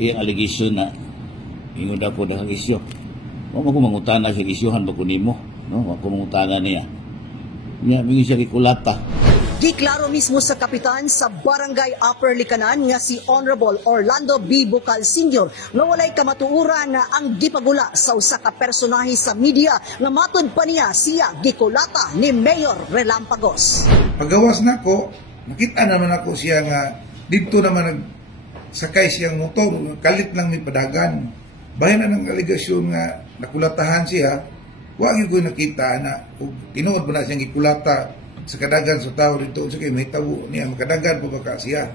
iyang allegation na ingon ako dahang isyo. Wa ko mangutana siya isyuhan ba ko nimo, no? Wa ko mangutana niya. Niya mingi siya gikulata. Giklaro mismo sa kapitan sa Barangay Upper Likanan nga si Honorable Orlando B. Bucal Sr. nga walay kamatuuran na ang gipagula sa usa ka personahe sa media nga matud pa niya siya gikulata ni Mayor Relampagos. Pagawas nako, nakita naman ako siya nga dito naman nagsakay siyang motor, kalit lang may padagan. Bahin na ng aligasyon nga nakulatahan siya, wag ko nakita na tinuod ba na siyang gikulata sa kadagan sa tao dito sa kay may tabo niya makadagan po baka siya.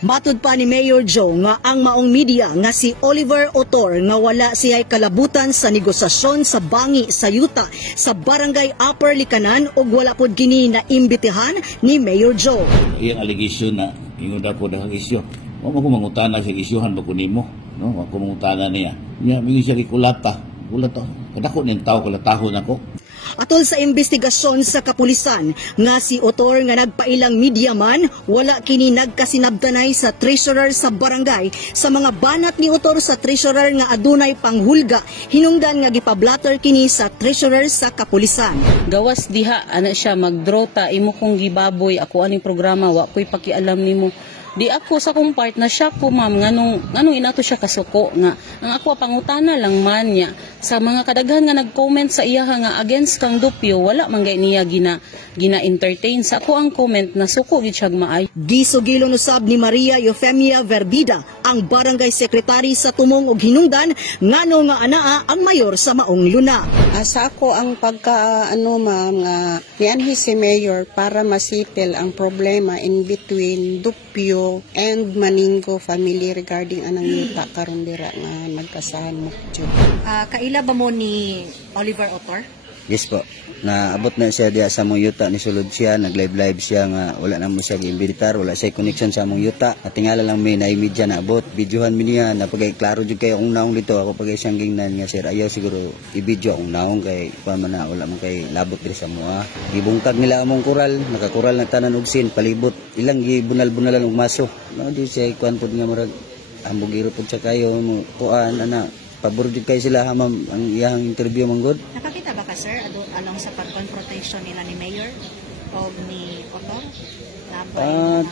Matud pa ni Mayor Joe nga ang maong media nga si Oliver Otor nga wala siya'y kalabutan sa negosasyon sa bangi sa yuta sa Barangay Upper Likanan ug wala pod kini na imbitihan ni Mayor Joe. Iyang allegation na ingon ako dahang isyo. Wa ko mangutana siya isyuhan ba ko nimo, no? Wa ko mangutana niya. Niya mingi siya gikulata. Kulata. Kadako ning tawo kulatahon ako. Atol sa investigasyon sa kapulisan nga si Otor nga nagpailang media man, wala kini nagkasinabtanay sa treasurer sa barangay sa mga banat ni Otor sa treasurer nga adunay panghulga, hinungdan nga gipablatter kini sa treasurer sa kapulisan. Gawas diha ana siya magdraw ta imo kong gibaboy ako aning programa wa ko'y pakialam nimo. Di ako sa kong part na siya ko ma'am nganong inato siya kasuko nga ang ako pangutana lang man niya sa mga kadaghan nga nag-comment sa iya nga against kang dupyo wala man gay niya gina-entertain sa ako ang comment na suko gid siya maay. Gisugilon usab ni Maria Eufemia Verbida ang barangay secretary sa Tumong ug hinungdan ngano nga anaa ang mayor sa maong luna. Sa ako ang pagka ma'am nga nianhi si mayor para masitel ang problema in between dupyo and Maningo family regarding anang yuta karon dira nga nagkasahan mo. Kaila ba mo ni Oliver Otor? Yes po. Naabot na siya diya sa mong yuta, ni sulod siya, nag-live siya nga wala na mo siya giimbitar, wala siya connection sa mong yuta. At tingala lang may naimidya na abot. Videohan mi niya, napagay klaro jud kay akong naong dito. Ako pagay siyang gingnan nga sir, ayaw siguro i-video akong naong kay kuan man na wala man kay labot diri sa mua. Gibungkag nila among kural, nakakural na tanan og sin, palibot. Ilang gibunal-bunalan og maso. No di siya kuan pud nga murag ambugiro pud siya kayo mo kuan ana. Pabor jud kay sila ma'am ang iyang interview manggod. Nakakita ba ka sir along sa pag-confrontation nila ni Mayor o ni Otor?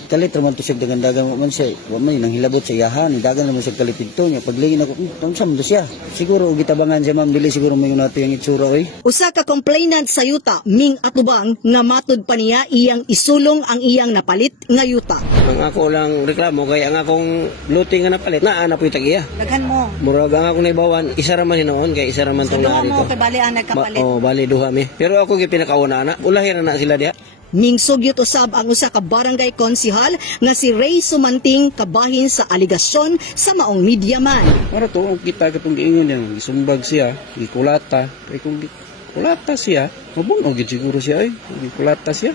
Kalit raman to siya dagan-dagan man siya. Wa man nang hilabot sa iyahan, dagan naman siya kalipidto niya. Paglingin ako, unsam do siya. Siguro gitabangan siya ma'am, dili siguro mayon nato yung itsura oy. Usa ka complainant sa yuta ming atubang nga matud pa niya iyang isulong ang iyang napalit nga yuta. Ang ako lang reklamo kay ang akong looting nga napalit naa na puy tag-iya. Daghan mo. Murag ang akong naibawan, isa ra man hinoon kay isa ra man tong naa dito. Mo kay bali ang nagkapalit. Bali duha mi. Pero ako gi pinakauna na. Ulahi na sila diha. Ning sugyot usab ang usa ka barangay konsihal nga si Ray Sumanting kabahin sa aligasyon sa maong media man. Para to kita katong giingon niya, gisumbag siya, gikulata. Kay kung gikulata siya, mabuno gid siguro siya ay. Gikulata siya.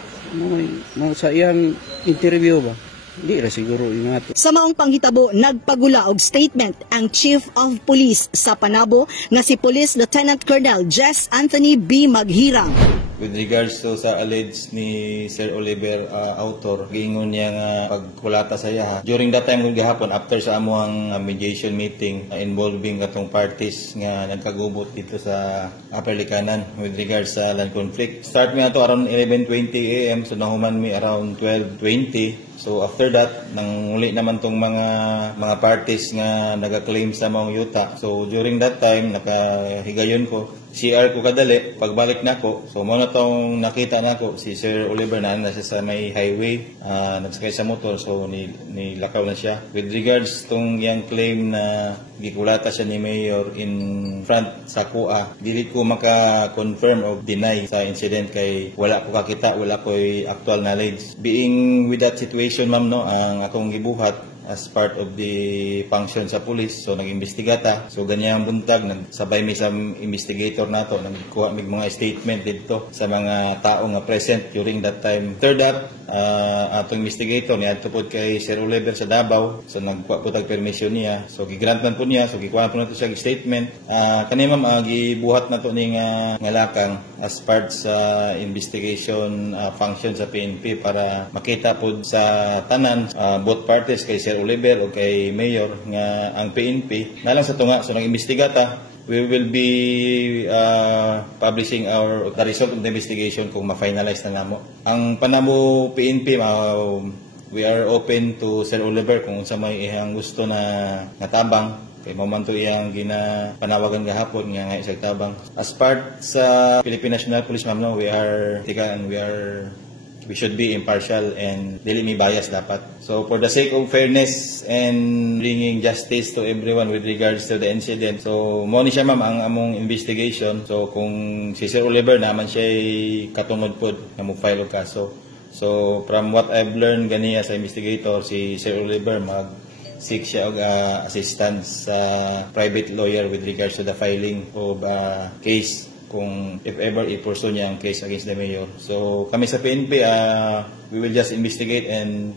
Mo sa iyang interview ba? Di ra siguro ingat. Sa maong panghitabo nagpagula og statement ang Chief of Police sa Panabo nga si Police Lieutenant Colonel Jess Anthony B. Maghirang. With regards to sa alleged ni Sir Oliver Autor, giingon niya nga pagkulata sa iya. During that time kung gihapon, after sa amuang mediation meeting involving katong parties nga nagkagubot dito sa Upper Likanan with regards sa land conflict. Start mi ato around 11:20 AM, so nahuman mi around 12:20. So after that, nang uli naman tong mga parties nga naga-claim sa mga yuta. So during that time, nakahigayon ko. CR ko kadali, pagbalik nako. So mo na tong nakita nako si Sir Oliver na siya sa may highway, nagsakay sa motor, so nilakaw na siya. With regards tong yang claim na gikulata siya ni Mayor in front sa KUA, dili ko maka-confirm o deny sa incident kay wala ko kakita, wala ko actual knowledge. Being with that situation, ma'am, no, ang akong gibuhat as part of the function sa police, so nag-imbestiga ta. So ganyang buntag, nagsabay mi sa investigator nato, nagkuha mig mga statement dito sa mga tao nga present during that time. Third up, atong investigator niadto pod kay Sir Oliver sa Davao, so nagkuha po tag permission niya, so gigrantan po niya, so gikuha po nato siya statement. Kani ma'am, gibuhat nato ning ngalakang as part sa investigation function sa PNP para makita po sa tanan both parties kay Sir Sir Oliver o kay Mayor nga ang PNP nalang sa tunga so nag-imbestigata. We will be publishing the result of the investigation kung ma-finalize na namo. Ang panamo PNP, we are open to Sir Oliver kung sa may ihang gusto na natabang. Kay mamanto iyang ginapanawagan gahapon nga isang tabang. As part sa Philippine National Police, ma'am, no, we should be impartial and dili may bias dapat. So for the sake of fairness and bringing justice to everyone with regards to the incident, so mo ni siya ma'am ang among investigation. So kung si Sir Oliver naman siya katunod pod nga mo file og kaso. So from what I've learned ganiya sa investigator, si Sir Oliver seek siya og assistance sa private lawyer with regards to the filing of case kung if ever i-pursue niya ang case against the mayor. So kami sa PNP, we will just investigate and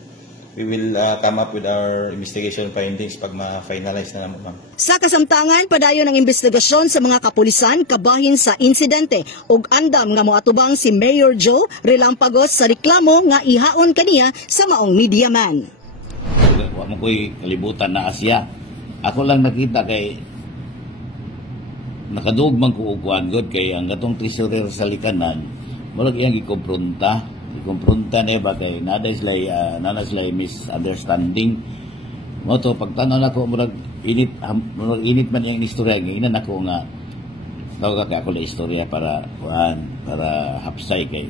we will come up with our investigation findings pag ma-finalize na naman, ma'am. Sa kasamtangan, padayon ang investigasyon sa mga kapulisan kabahin sa insidente ug andam nga moatubang si Mayor Joe Relampagos sa reklamo nga ihaon kaniya sa maong media man. Wa mo ko'y kalibutan na Asya. Ako lang nakita kay nakadugmang ko ukuan god kay ang gatong treasurer sa likanan murag iyang ikompronta niya ba kay nana sila misunderstanding mo to pagtanaw nako murag init man iyang istorya ginan ako nga tawag ka ako la istorya para hapsay kay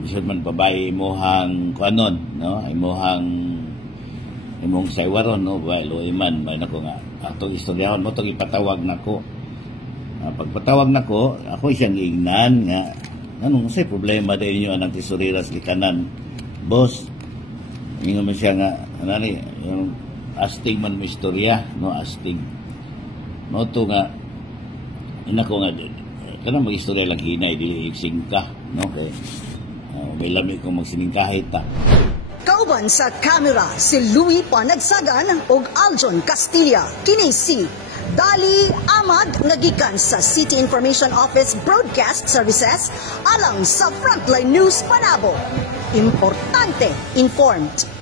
bisod man babae imohang kuanon no imong saywaron no while man may nako nga atong istoryahon mo to ipatawag nako. Pagpatawag nako, ako siyang ignan nga anong say problema din niyo anang tesorera sa likanan. Boss, ingon man siya nga anani yung astig man mo istorya, no astig. No to nga inako nga kanang mag-istorya lang hinay dili iksingka, no kay may lami kong magsiningkahit ta. Kauban sa kamera si Louie Panagsagan ug Aljon Castilla. Kini si Dali Ahmad nagikan sa City Information Office Broadcast Services alang sa Frontline News Panabo. Importante, informed.